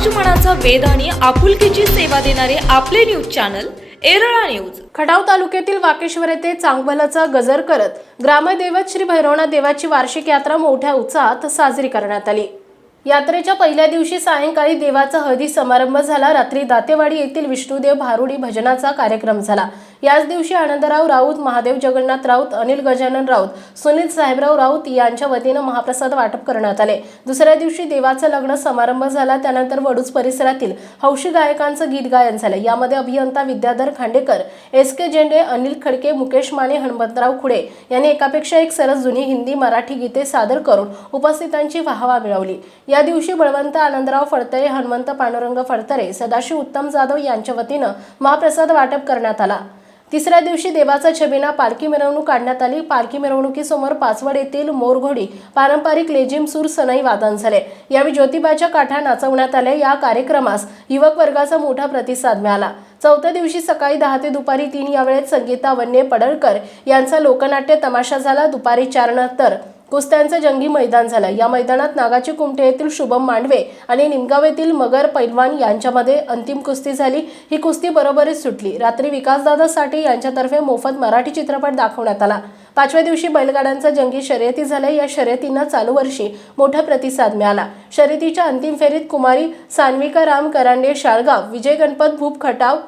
समाजमनाचा वेद आणि आपुलकीची सेवा देणारे आपले news channel Erala news. Khatav तालुक्यातील वाकेश्वर येथे चांगभलाचा गजर करत ग्रामदैवत श्री भैरवनाथ देवाची वार्षिक यात्रा मोठ्या उत्साहात साजरी करण्यात आली. यात्रेच्या पहिल्या दिवशी सायंकाळी देवाचा हळदी समारंभ झाला. रात्री दातेवाडी येथील विष्णुदेव भारुडी भजनाचा कार्यक्रम झाला. याच दिवशी आनंदराव राऊत महादेव जगन्नाथ राऊत अनिल गजानन राऊत सुनील साहेबराव राऊत यांच्या वतीनं महाप्रसाद वाटप करण्यात आले. दुसऱ्या दिवशी देवाचं लग्न समारंभ झाला. त्यानंतर वडूज परिसरातील हौशी गायकांचं गीत गायन झालं. यामध्ये अभियंता विद्याधर खांडेकर एस के झेंडे अनिल खडके मुकेश माने हनुमंतराव खुडे यांनी एकापेक्षा एक सरस जुनी हिंदी मराठी गीते सादर करून उपस्थितांची वाहवा मिळवली. या दिवशी बळवंत आनंदराव फडतरे हनुमंत पांडुरंग फडतरे सदाशिव उत्तम जाधव यांच्या वतीनं महाप्रसाद वाटप करण्यात आला. तिसऱ्या दिवशी देवाचा छबिना पालखी मिरवणूक काढण्यात आली. पालखी मिरवणुकीसमोर पाचवड येथील मोरघोडी पारंपरिक लेझिम सूर सनई वादन झाले. यावेळी ज्योतिबाच्या काठा नाचवण्यात आल्या. या कार्यक्रमास युवक वर्गाचा मोठा प्रतिसाद मिळाला. चौथ्या दिवशी सकाळी दहा ते दुपारी तीन या वेळेत संगीता वन्ये पडळकर यांचा लोकनाट्य तमाशा झाला. दुपारी चार नंतर कुस्त्यांचं जंगी मैदान झालं. या मैदानात नागाची कुमटे येथील शुभम मांडवे आणि निमगाव येथील मगर पैलवान यांच्यामध्ये अंतिम कुस्ती झाली. ही कुस्ती बरोबरीच सुटली. रात्री विकासदादा साठे यांच्यातर्फे मोफत मराठी चित्रपट दाखवण्यात आला. पाचव्या दिवशी बैलगाड्यांचा जंगी शर्यती झाल्या. या शर्यतींना चालू वर्षी मोठा प्रतिसाद मिळाला. शर्यतीच्या अंतिम फेरीत कुमारी सान्विका राम करांडे शाळगाव विजय गणपत भूप खटाव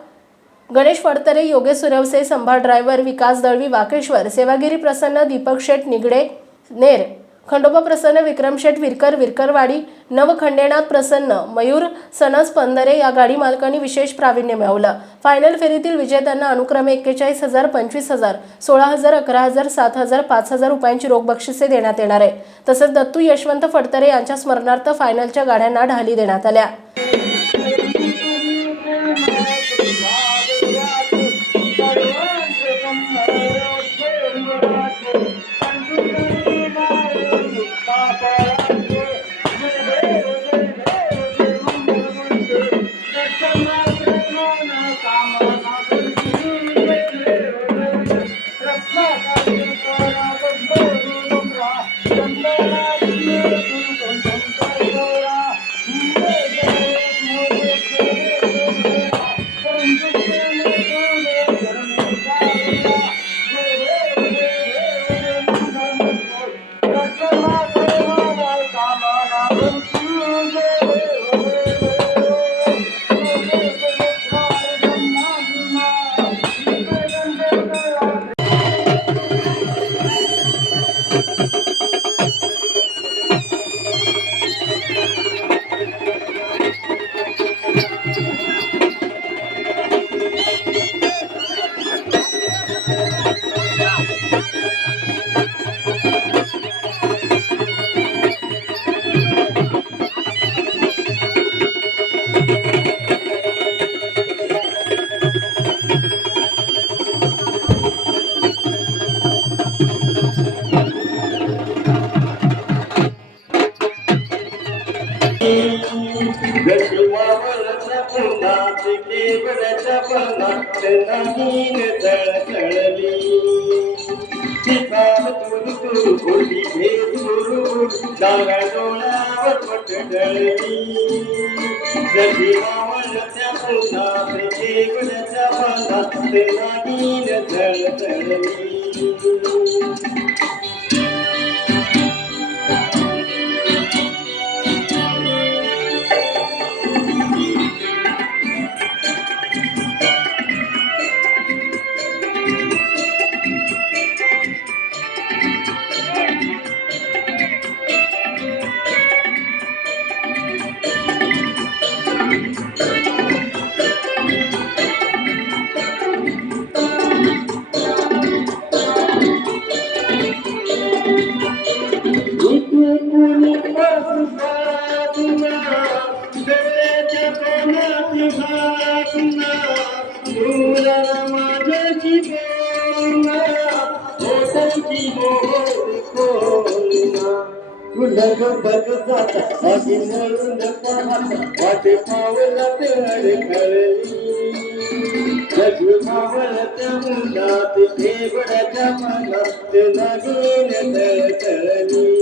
गणेश फडतरे योगेश सुरवसे संभाळ ड्रायव्हर विकास दळवी वाकेश्वर सेवागिरी प्रसन्न दीपक शेठ निगडे नेर. खंडोबा प्रसन्न विक्रमशेठ विरकर विरकरवाडी नवखंडेनाथ प्रसन्न मयूर सनस पंधरे या गाडी मालकांनी विशेष प्रावीण्य मिळवलं. फायनल फेरीतील विजेत्यांना अनुक्रमे एक्केचाळीस हजार पंचवीस हजार सोळा हजार अकरा हजार सात हजार पाच हजार रुपयांची रोख बक्षिसे देण्यात येणार आहे. तसंच दत्तू यशवंत फडतरे यांच्या स्मरणार्थ फायनलच्या गाड्यांना ढाली देण्यात आल्या. you पणात नवीन तळतळली चिताल तुरु तुरु भेद सुरू डाव्या डोळ्यावर पटडळली गजवावरच्या पुन्हात केवळच्या पणात दूर माझ्याची बोलना ओठांची मोहर पाहता वाटे अडखळली मुलात देवळाच्या मनात नागिन तळतळली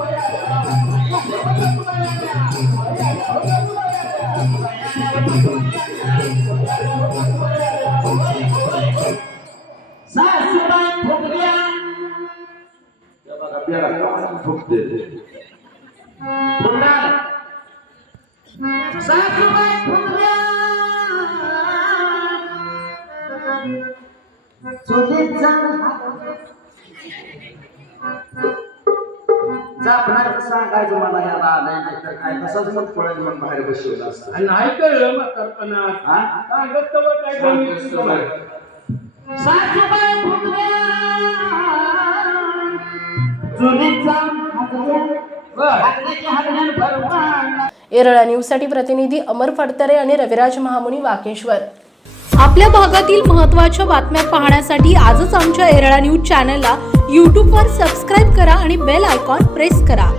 सासूबाई फुगल्या चुलीत जाऊन जापणार सांगायचं मला याला आलंय नाहीतर काय? तसंच मग पळत मग बाहेर बसवलं असतं. आणि नाही कळलं म्हातारपणा हा? सांगत तेव्हा काय कमी सासूबाई फुगल्या चुलीत जाऊन हागल्या. हागल्याच्या हागण्यानं भरवाना. येरळा न्यूजसाठी प्रतिनिधी अमर फडतरे आणि रविराज महामुनी वाकेश्वर. आपल्या भागातील महत्त्वाच्या बातम्या पाहण्यासाठी आजच आमच्या एरळा न्यूज चॅनलला यूट्यूबवर सबस्क्राईब करा आणि बेल आयकॉन प्रेस करा.